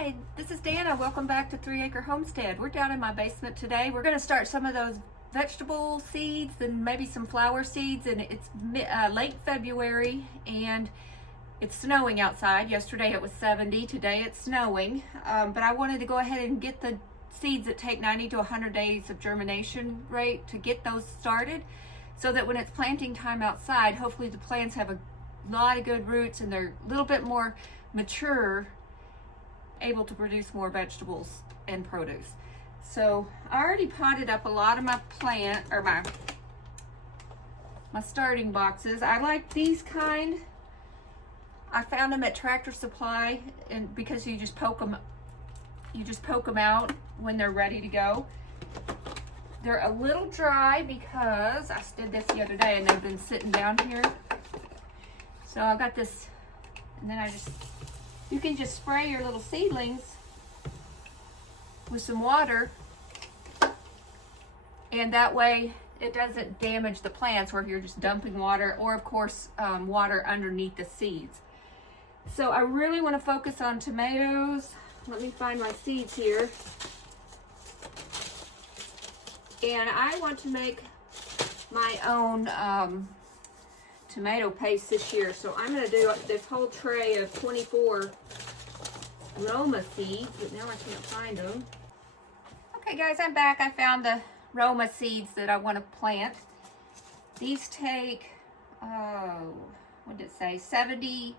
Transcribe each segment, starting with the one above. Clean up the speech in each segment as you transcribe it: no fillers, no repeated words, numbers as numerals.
Hi, this is Dana. Welcome back to 3 Acre Homestead. We're down in my basement today. We're going to start some of those vegetable seeds and maybe some flower seeds, and it's late February and it's snowing outside. Yesterday it was 70, today it's snowing, but I wanted to go ahead and get the seeds that take 90 to 100 days of germination rate to get those started, so that when it's planting time outside, hopefully the plants have a lot of good roots and they're a little bit more mature, able to produce more vegetables and produce. So I already potted up a lot of my plant, or my starting boxes. I like these kind. I found them at Tractor Supply, and because you just poke them out when they're ready to go. They're a little dry because I did this the other day and they've been sitting down here. So I got this, and then you can just spray your little seedlings with some water, and that way it doesn't damage the plants where you're just dumping water, or of course water underneath the seeds. So I really want to focus on tomatoes. Let me find my seeds here. And I want to make my own tomato paste this year. So I'm going to do this whole tray of 24 Roma seeds, but now I can't find them. Okay guys, I'm back. I found the Roma seeds that I want to plant. These take, what did it say, 7 to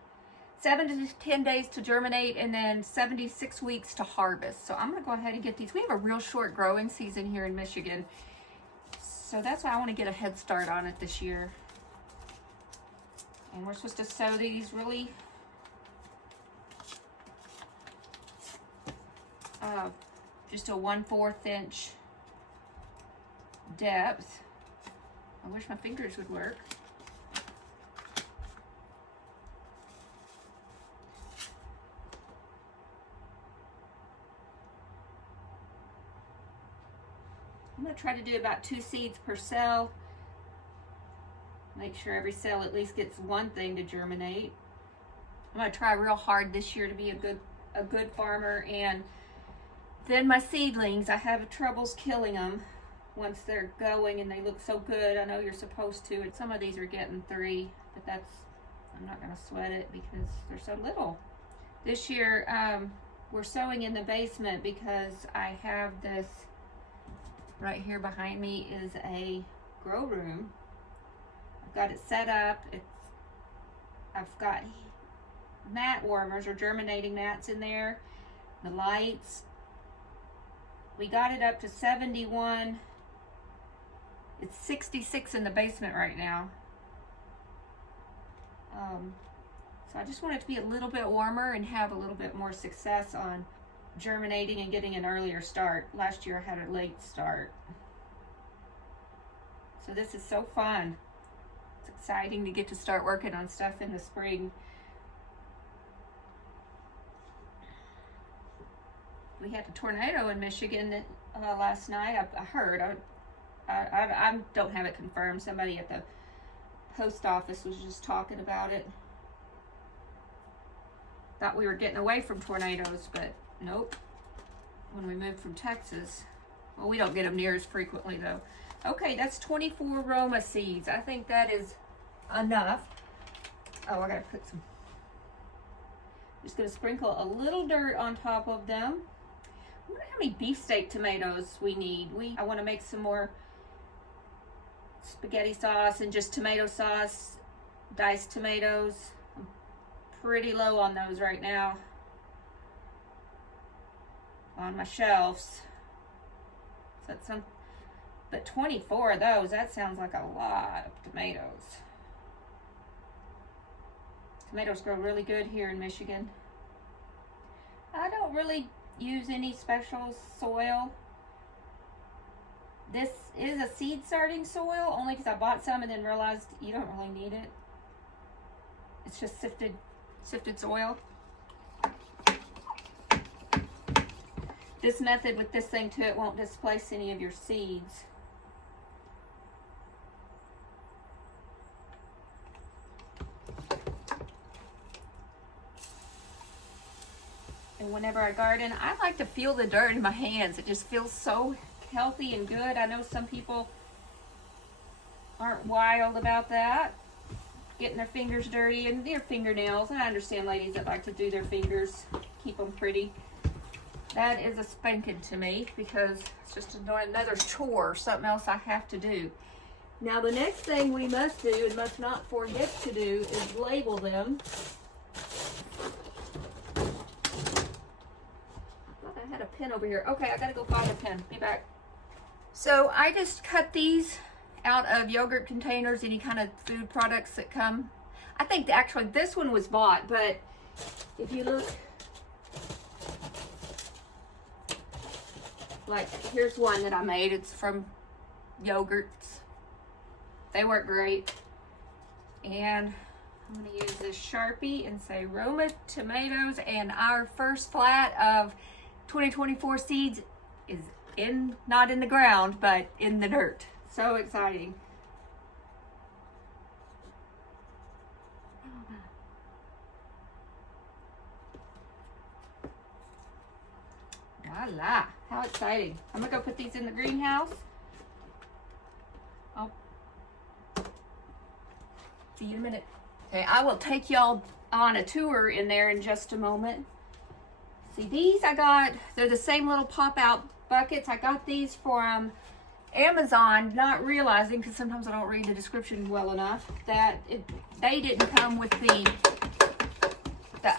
10 days to germinate, and then 76 weeks to harvest. So I'm going to go ahead and get these. We have a real short growing season here in Michigan, so that's why I want to get a head start on it this year. And we're supposed to sow these really just a 1/4 inch depth. I wish my fingers would work. I'm going to try to do about 2 seeds per cell. Make sure every cell at least gets one thing to germinate. I'm going to try real hard this year to be a good farmer. And then my seedlings, I have troubles killing them once they're going and they look so good. I know you're supposed to. And some of these are getting 3, but I'm not going to sweat it because they're so little. This year we're sowing in the basement because I have this. Right here behind me is a grow room. I've got it set up. I've got mat warmers or germinating mats in there. The lights. We got it up to 71. It's 66 in the basement right now. So I just want it to be a little bit warmer and have a little bit more success on germinating and getting an earlier start. Last year I had a late start. So this is so fun. It's exciting to get to start working on stuff in the spring. We had a tornado in Michigan last night. I heard. I don't have it confirmed. Somebody at the post office was just talking about it. Thought we were getting away from tornadoes, but nope. When we moved from Texas. Well, we don't get them near as frequently though. Okay, that's 24 Roma seeds. I think that is enough. Oh, I gotta put some. Just gonna sprinkle a little dirt on top of them. I wonder how many beefsteak tomatoes we need. I want to make some more spaghetti sauce and just tomato sauce, diced tomatoes. I'm pretty low on those right now on my shelves. So that's but 24 of those, that sounds like a lot of tomatoes. Tomatoes grow really good here in Michigan. I don't really use any special soil. This is a seed starting soil only because I bought some and then realized you don't really need it. It's just sifted soil. This method with this thing to it won't displace any of your seeds. whenever I garden. I like to feel the dirt in my hands. It just feels so healthy and good. I know some people aren't wild about that, getting their fingers dirty and their fingernails. And I understand ladies that like to do their fingers, keep them pretty. That is a spanking to me because it's just another chore, something else I have to do. Now the next thing we must do and must not forget to do is label them. I thought I had a pen over here. Okay, I gotta go find a pen. Be back. So I just cut these out of yogurt containers, any kind of food products that come. I think actually this one was bought, but if you look, like here's one that I made. It's from yogurts. They work great. And I'm going to use this Sharpie and say Roma tomatoes, and our first flat of 2024 seeds is not in the ground, but in the dirt. So exciting. Voila, how exciting. I'm gonna go put these in the greenhouse. I'll see you in a minute. Okay, I will take y'all on a tour in there in just a moment. See, these I got, they're the same little pop-out buckets. I got these from Amazon, not realizing, because sometimes I don't read the description well enough, that they didn't come with the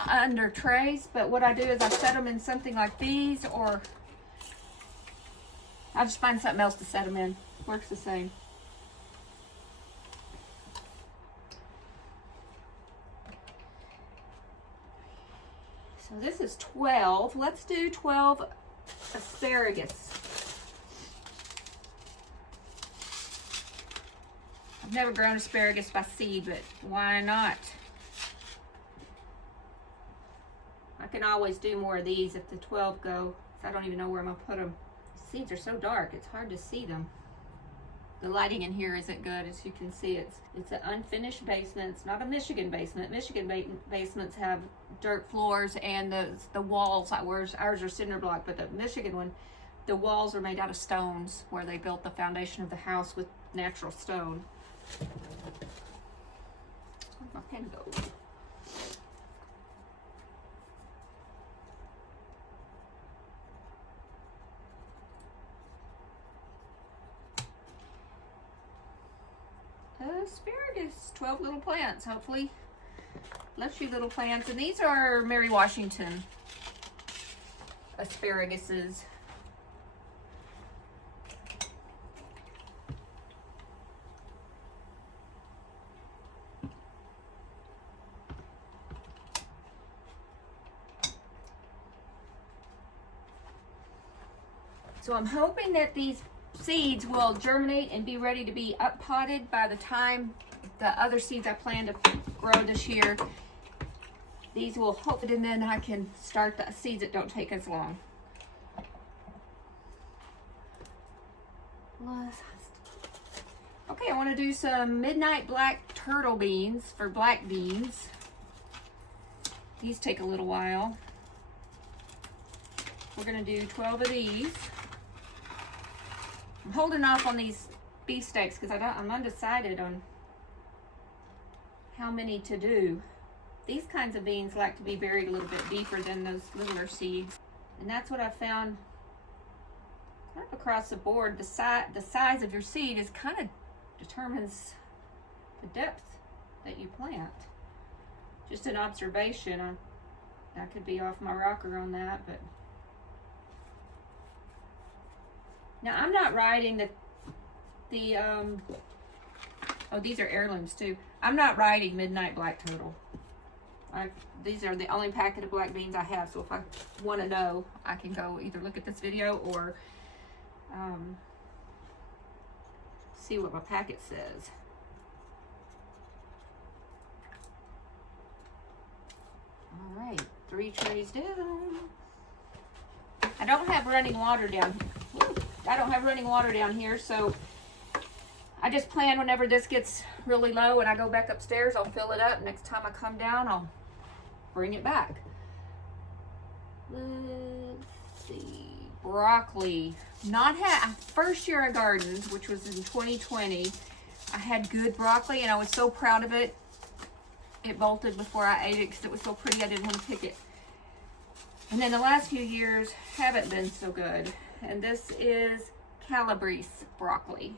under trays. But what I do is I set them in something like these, or I just find something else to set them in. Works the same. So this is 12. Let's do 12 asparagus. I've never grown asparagus by seed, but why not? I can always do more of these if the 12 go. I don't even know where I'm gonna put them. The seeds are so dark, it's hard to see them. The lighting in here isn't good, as you can see. It's an unfinished basement. It's not a Michigan basement. Michigan basements have dirt floors, and the walls, ours are cinder block, but the Michigan one, the walls are made out of stones, where they built the foundation of the house with natural stone. Where'd my pen go? Asparagus, 12 little plants, hopefully. Bless you, little plants. And these are Mary Washington asparaguses. So I'm hoping that these seeds will germinate and be ready to be up potted by the time the other seeds I plan to grow this year. These will hope it, and then I can start the seeds that don't take as long. Okay, I want to do some midnight black turtle beans for black beans. These take a little while. We're going to do 12 of these. I'm holding off on these beef steaks because I'm undecided on how many to do. These kinds of beans like to be buried a little bit deeper than those littler seeds. And that's what I found kind of across the board. The size of your seed is kind of determines the depth that you plant. Just an observation. I could be off my rocker on that, but now I'm not riding oh, these are heirlooms too. I'm not riding Midnight Black Turtle. These are the only packet of black beans I have, so if I want to know, I can go either look at this video or see what my packet says. All right, 3 trays down. I don't have running water down here. I don't have running water down here, so I just plan whenever this gets really low and I go back upstairs, I'll fill it up. Next time I come down, I'll bring it back. Let's see. Broccoli. Not had first year I gardened, which was in 2020. I had good broccoli and I was so proud of it. It bolted before I ate it because it was so pretty I didn't want to pick it. And then the last few years haven't been so good. And this is Calabrese broccoli.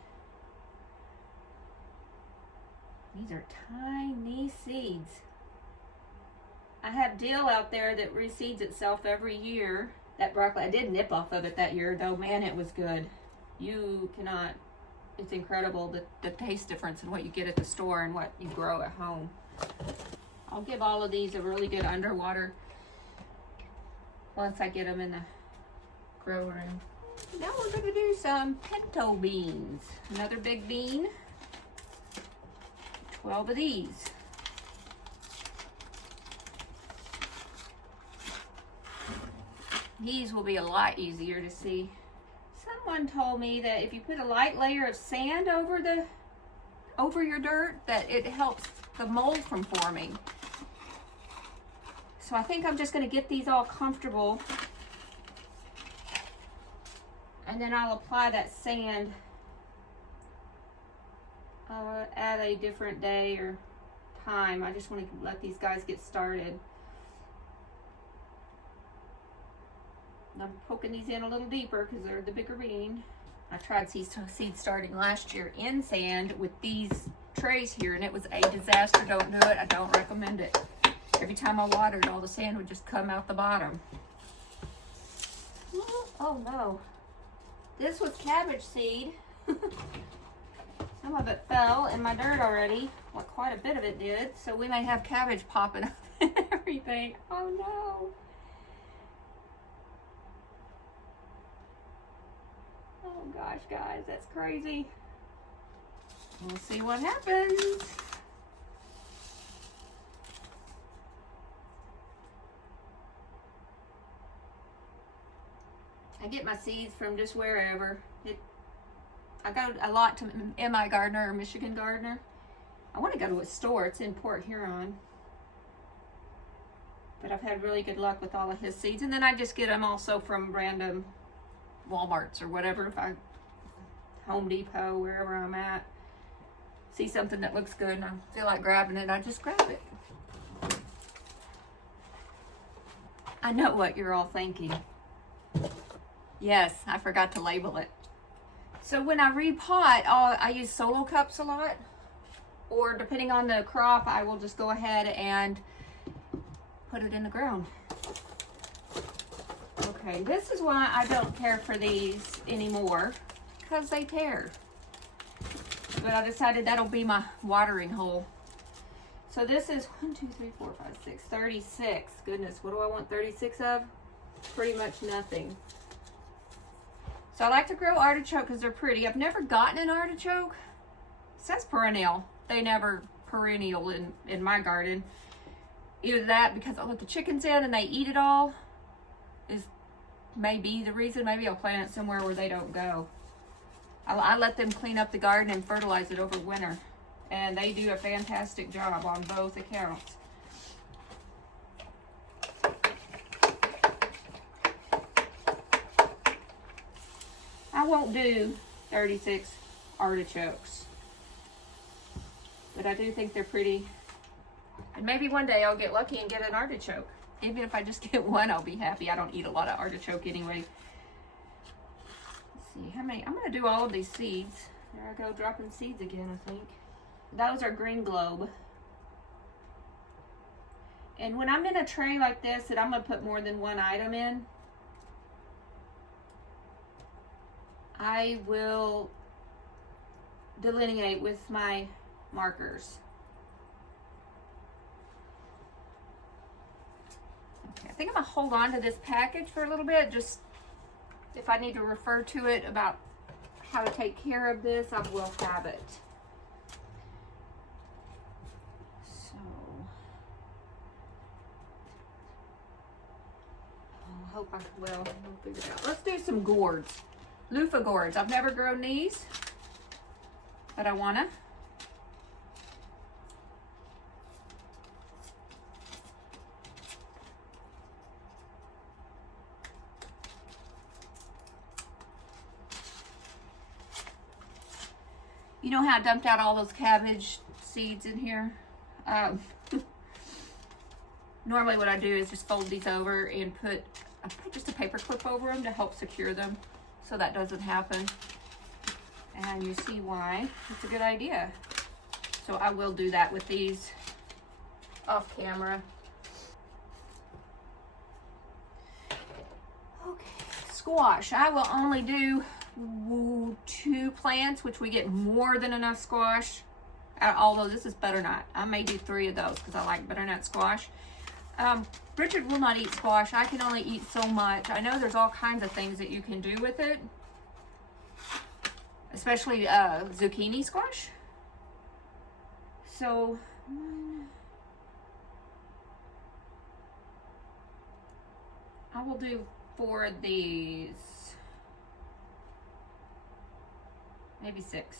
These are tiny seeds. I have dill out there that reseeds itself every year. That broccoli, I did nip off of it that year though. Man, it was good. You cannot, it's incredible the taste difference in what you get at the store and what you grow at home. I'll give all of these a really good underwater once I get them in the grow room. Now we're going to do some pinto beans. Another big bean. 12 of these. These will be a lot easier to see. Someone told me that if you put a light layer of sand over your dirt, that it helps the mold from forming. So I think I'm just going to get these all comfortable, and then I'll apply that sand at a different day or time. I just want to let these guys get started. I'm poking these in a little deeper because they're the bigger bean. I tried seed starting last year in sand with these trays here, and it was a disaster. Don't do it. I don't recommend it. Every time I watered, all the sand would just come out the bottom. Oh no. This was cabbage seed. Some of it fell in my dirt already. Well, quite a bit of it did. So we may have cabbage popping up and everything. Oh no. Oh gosh, guys, that's crazy. We'll see what happens. I get my seeds from just wherever. I go a lot to M.I. Gardener or Michigan Gardener. I want to go to a store. It's in Port Huron. But I've had really good luck with all of his seeds. And then I just get them also from random Walmarts or whatever. If I Home Depot, wherever I'm at, see something that looks good and I feel like grabbing it, I just grab it. I know what you're all thinking. Yes, I forgot to label it. So when I repot, I use solo cups a lot, or depending on the crop, I will just go ahead and put it in the ground. Okay, this is why I don't care for these anymore, because they tear. But I decided that'll be my watering hole. So this is 1, 2, 3, 4, 5, 6, 36. Goodness, what do I want 36 of? Pretty much nothing. So I like to grow artichoke because they're pretty. I've never gotten an artichoke. It says perennial. They never perennial in my garden. Either that, because I let the chickens in and they eat it all, is maybe the reason. Maybe I'll plant it somewhere where they don't go. I let them clean up the garden and fertilize it over winter. And they do a fantastic job on both accounts. I won't do 36 artichokes, but I do think they're pretty. And maybe one day I'll get lucky and get an artichoke. Even if I just get one, I'll be happy. I don't eat a lot of artichoke anyway. Let's see, how many? I'm going to do all of these seeds. There I go, dropping seeds again, I think. Those are green globe. And when I'm in a tray like this that I'm going to put more than one item in, I will delineate with my markers. Okay, I think I'm going to hold on to this package for a little bit, just if I need to refer to it about how to take care of this, I will have it. So, I hope I will. We'll figure it out. Let's do some gourds. Loofah gourds. I've never grown these, but I wanna. You know how I dumped out all those cabbage seeds in here? Normally what I do is just fold these over and put just a paper clip over them to help secure them so that doesn't happen. And you see why it's a good idea. So I will do that with these off camera. Okay, squash. I will only do 2 plants, which we get more than enough squash. Although this is butternut. I may do 3 of those because I like butternut squash. Richard will not eat squash. I can only eat so much. I know there's all kinds of things that you can do with it. Especially zucchini squash. So, I will do 4 of these. Maybe 6.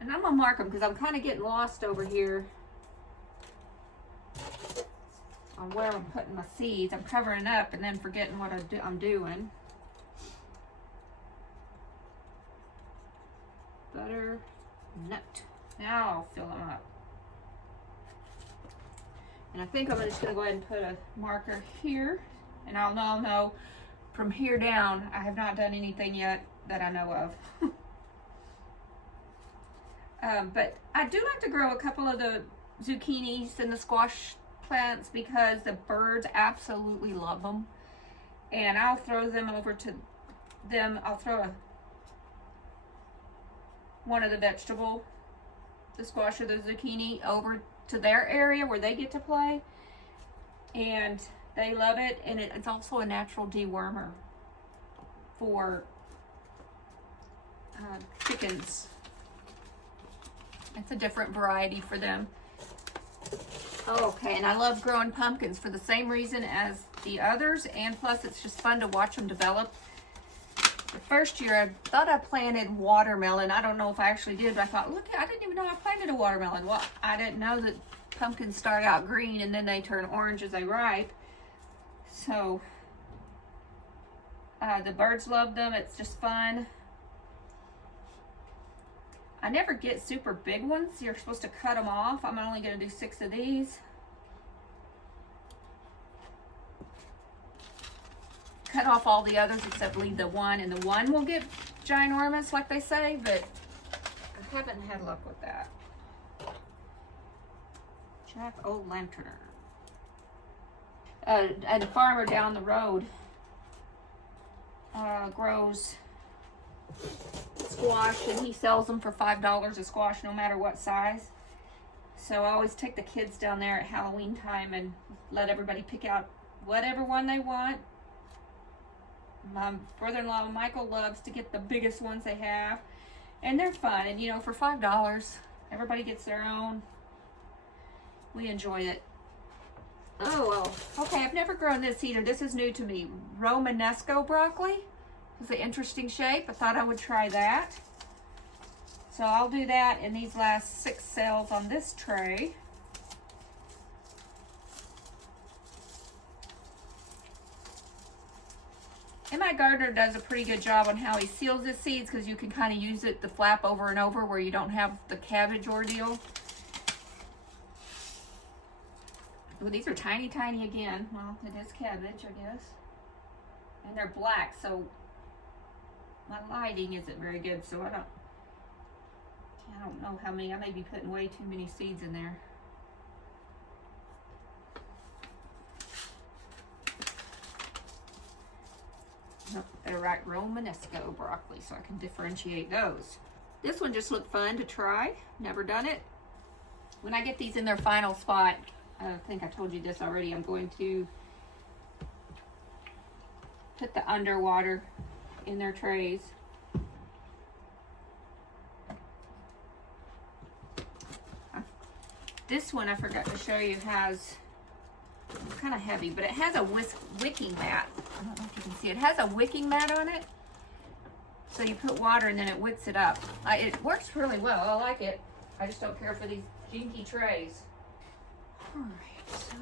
And I'm gonna mark them because I'm kind of getting lost over here on where I'm putting my seeds. I'm covering up and then forgetting what I'm doing. Butter nut. Now I'll fill them up. And I think I'm just going to go ahead and put a marker here. And I'll know from here down, I have not done anything yet that I know of. But I do like to grow a couple of the zucchinis and the squash plants because the birds absolutely love them. And I'll throw them over to them. I'll throw one of the vegetable, the squash or the zucchini, over to their area where they get to play. And they love it. And it's also a natural dewormer for chickens. It's a different variety for them. Okay, and I love growing pumpkins for the same reason as the others, and plus it's just fun to watch them develop. The first year I thought I planted watermelon. I don't know if I actually did, but I thought, look, I didn't even know I planted a watermelon. Well, I didn't know that pumpkins start out green and then they turn orange as they ripe. So the birds love them. It's just fun. I never get super big ones. You're supposed to cut them off. I'm only going to do 6 of these. Cut off all the others except leave the one, and the one will get ginormous like they say, but I haven't had luck with that. Jack-o'-lantern. And a farmer down the road grows squash, and he sells them for $5 a squash no matter what size. So I always take the kids down there at Halloween time and let everybody pick out whatever one they want. My brother-in-law Michael loves to get the biggest ones they have, and they're fun. And you know, for $5 everybody gets their own. We enjoy it. Oh well, okay, I've never grown this either. This is new to me. Romanesco broccoli. It's an interesting shape. I thought I would try that. So I'll do that in these last 6 cells on this tray. And my gardener does a pretty good job on how he seals his seeds, because you can kind of use it, the flap over and over, where you don't have the cabbage ordeal. Well, these are tiny, tiny again. Well, it is cabbage, I guess. And they're black, so my lighting isn't very good, so I don't know how many. I may be putting way too many seeds in there. Nope, they're right, Romanesco broccoli, so I can differentiate those. This one just looked fun to try. Never done it. When I get these in their final spot, I think I told you this already, I'm going to put the underwater in their trays. This one I forgot to show you has, it's kind of heavy, but it has a wicking mat. I don't know if you can see it. It has a wicking mat on it. So you put water and then it wicks it up. It works really well. I like it. I just don't care for these jinky trays. Alright, so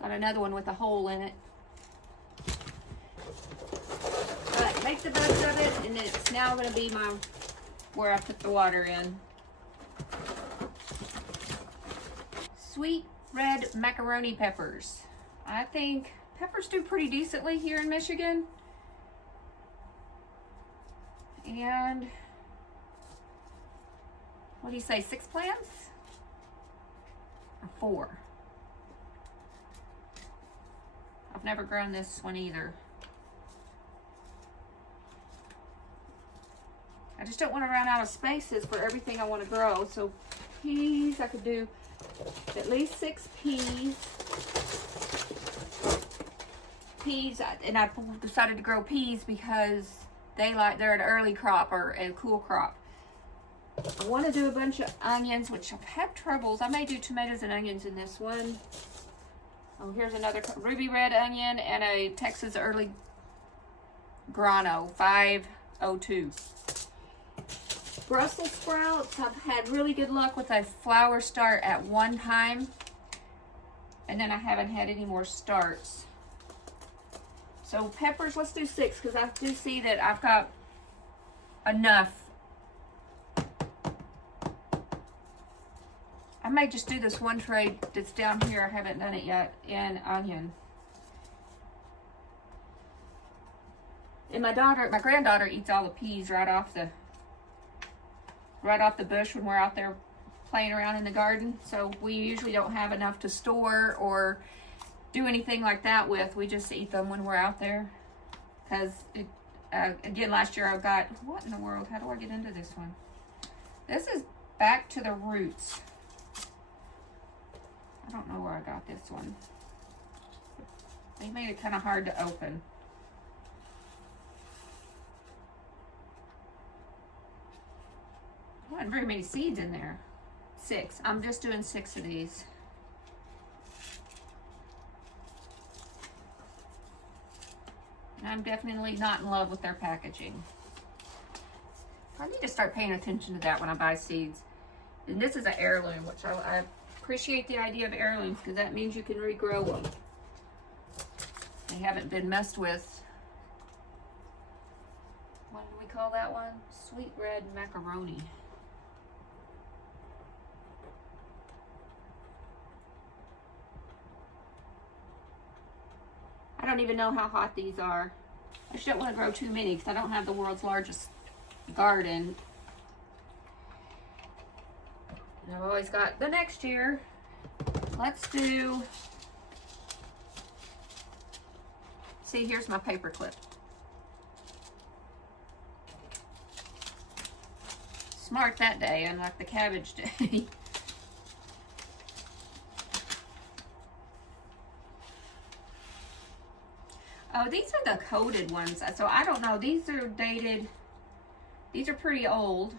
got another one with a hole in it. make the best of it, and it's now going to be where I put the water in. Sweet red macaroni peppers. I think peppers do pretty decently here in Michigan. And what do you say, 6 plants? Or 4? I've never grown this one either. I just don't want to run out of spaces for everything I want to grow. So peas, I could do at least 6 peas. And I decided to grow peas because they're an early crop or a cool crop. I want to do a bunch of onions, which I've had troubles. I may do tomatoes and onions in this one. Oh, here's another ruby red onion and a Texas early grano 502. Brussels sprouts, I've had really good luck with a flower start at one time, and then I haven't had any more starts. So peppers, let's do 6 because I do see that I've got enough. I may just do this one tray that's down here. I haven't done it yet. And onion. And my granddaughter eats all the peas right off the bush when we're out there playing around in the garden. So we usually don't have enough to store or do anything like that with. We just eat them when we're out there. Because again, last year I got, what in the world? How do I get into this one? This is Back to the Roots. I don't know where I got this one. They made it kind of hard to open. There wasn't very many seeds in there. 6. I'm just doing 6 of these. And I'm definitely not in love with their packaging. I need to start paying attention to that when I buy seeds. And this is an heirloom, which I appreciate the idea of heirlooms because that means you can regrow them. They haven't been messed with. What do we call that one? Sweet red macaroni. I don't even know how hot these are. I just don't want to grow too many because I don't have the world's largest garden. And I've always got the next year. Let's do, see, here's my paper clip. Smart that day, unlike the cabbage day. Oh, these are the coated ones. So I don't know. These are dated. These are pretty old.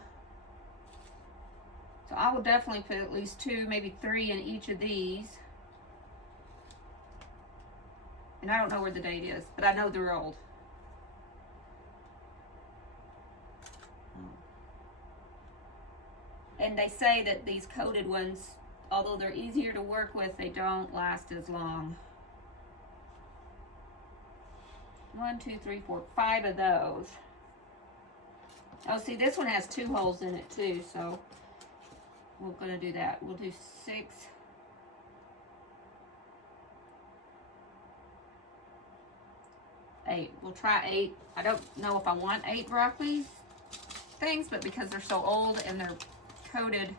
So I will definitely put at least 2, maybe 3 in each of these. And I don't know where the date is, but I know they're old. And they say that these coated ones, although they're easier to work with, they don't last as long. 1, 2, 3, 4, 5 of those. Oh, see, this one has 2 holes in it too, so we're gonna do that. We'll do 6. Eight. We'll try 8. I don't know if I want 8 broccoli things, but because they're so old and they're coated,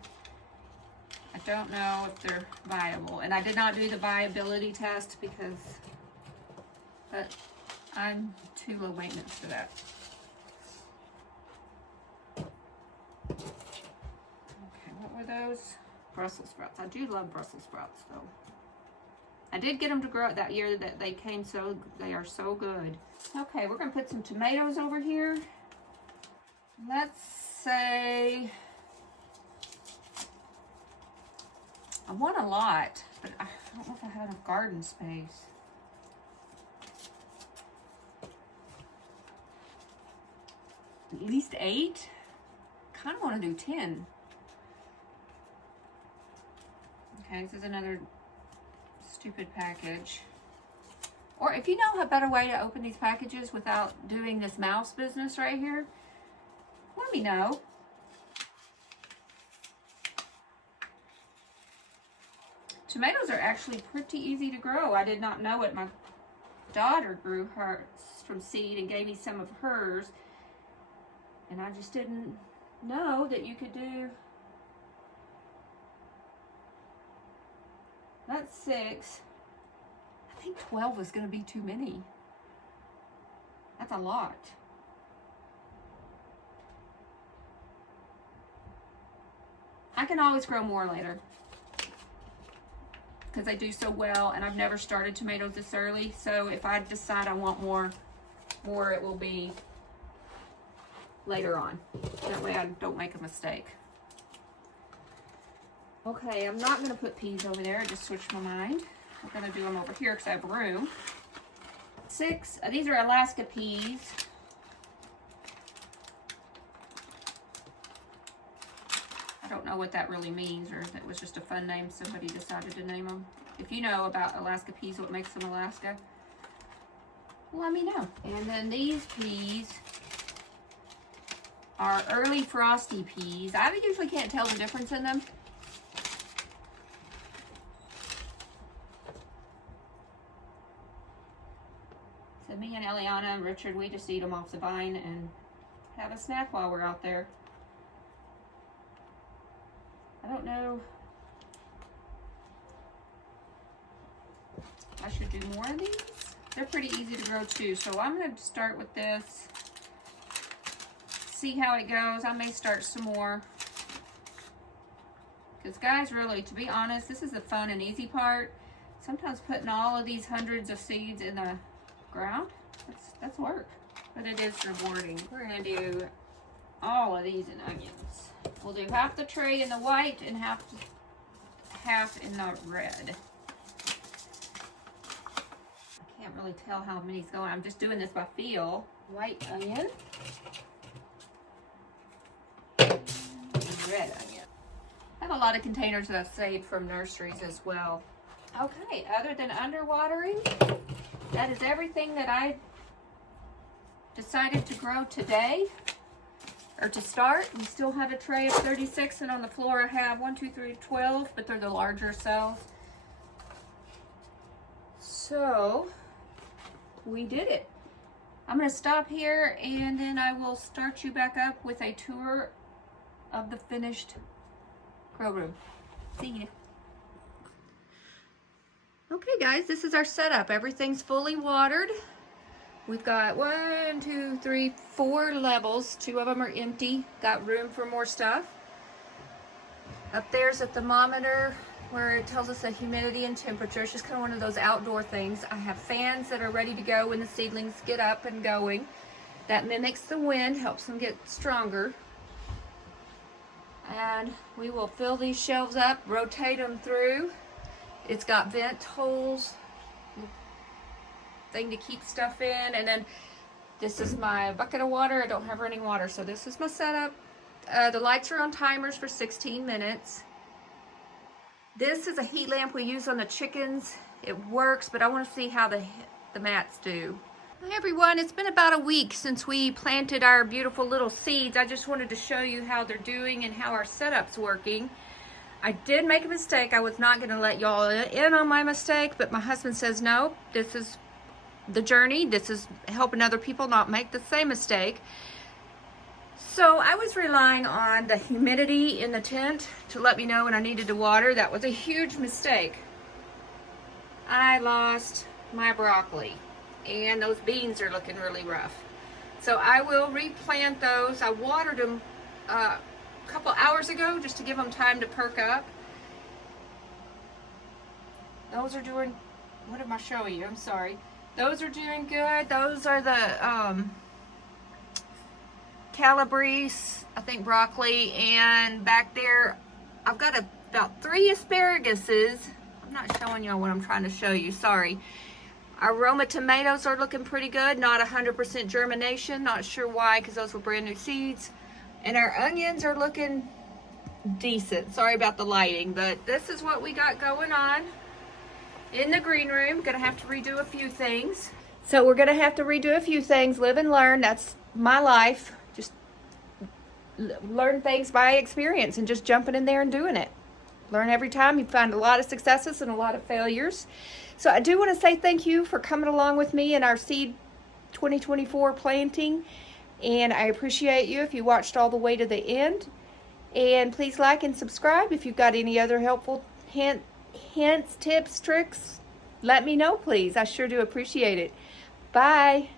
I don't know if they're viable. And I did not do the viability test but I'm too low maintenance for that. Okay, what were those? Brussels sprouts. I do love Brussels sprouts though. I did get them to grow that year that they came, so they are so good. Okay, we're gonna put some tomatoes over here. Let's say, I want a lot, but I don't know if I have enough garden space. At least 8? Kind of want to do 10. Okay, this is another stupid package. Or if you know a better way to open these packages without doing this mouse business right here, let me know. Tomatoes are actually pretty easy to grow. I did not know it. My daughter grew hers from seed and gave me some of hers. And I just didn't know that you could do... That's 6. I think 12 is going to be too many. That's a lot. I can always grow more later because I do so well, and I've never started tomatoes this early. So if I decide I want more it will be later on. That way I don't make a mistake. Okay, I'm not going to put peas over there. I just switched my mind. I'm going to do them over here because I have room. 6. These are Alaska peas. I don't know what that really means, or if it was just a fun name somebody decided to name them. If you know about Alaska peas, what makes them Alaska, let me know. And then these peas are early frosty peas. I usually can't tell the difference in them. So me and Eliana and Richard, we just eat them off the vine and have a snack while we're out there. I don't know. I should do more of these. They're pretty easy to grow too. So I'm going to start with this. See how it goes. I may start some more. Because guys, really, to be honest, this is the fun and easy part. Sometimes putting all of these hundreds of seeds in the ground, that's work. But it is rewarding. We're going to do all of these in onions. We'll do half the tray in the white and half in the red. I can't really tell how many's going. I'm just doing this by feel. White onion. And red onion. I have a lot of containers that I've saved from nurseries as well. Okay, other than underwatering, that is everything that I decided to grow today. Or to start. We still have a tray of 36, and on the floor I have 12, but they're the larger cells. So we did it. I'm going to stop here, and then I will start you back up with a tour of the finished grow room. See ya. Okay guys, this is our setup. Everything's fully watered. We've got 1, 2, 3, 4 levels. 2 of them are empty. Got room for more stuff. Up there's a thermometer where it tells us the humidity and temperature. It's just kind of one of those outdoor things. I have fans that are ready to go when the seedlings get up and going. That mimics the wind, helps them get stronger. And we will fill these shelves up, rotate them through. It's got vent holes, thing to keep stuff in, and then this is my bucket of water. I don't have running water, so this is my setup. The lights are on timers for 16 minutes. This is a heat lamp we use on the chickens. It works, but I want to see how the mats do. Hi everyone, it's been about a week since we planted our beautiful little seeds. I just wanted to show you how they're doing and how our setup's working. I did make a mistake. I was not going to let y'all in on my mistake, but my husband says no, this is the journey. This is helping other people not make the same mistake. So I was relying on the humidity in the tent to let me know when I needed to water. That was a huge mistake. I lost my broccoli, and those beans are looking really rough. So I will replant those. I watered them a couple hours ago just to give them time to perk up. Those are doing, what am I showing you? I'm sorry. Those are doing good. Those are the calabrese, I think broccoli, and back there I've got about 3 asparaguses. I'm not showing you what I'm trying to show you, sorry. Our Roma tomatoes are looking pretty good, not 100% germination, not sure why because those were brand new seeds. And our onions are looking decent. Sorry about the lighting, but this is what we got going on. in the green room. Gonna have to redo a few things. So we're gonna have to redo a few things. Live and learn. That's my life. Just learn things by experience and just jumping in there and doing it. Learn every time. You find a lot of successes and a lot of failures. So I do want to say thank you for coming along with me in our Seed 2024 planting. And I appreciate you if you watched all the way to the end. And please like and subscribe. If you've got any other helpful hints, tips, tricks, let me know, please. I sure do appreciate it. Bye.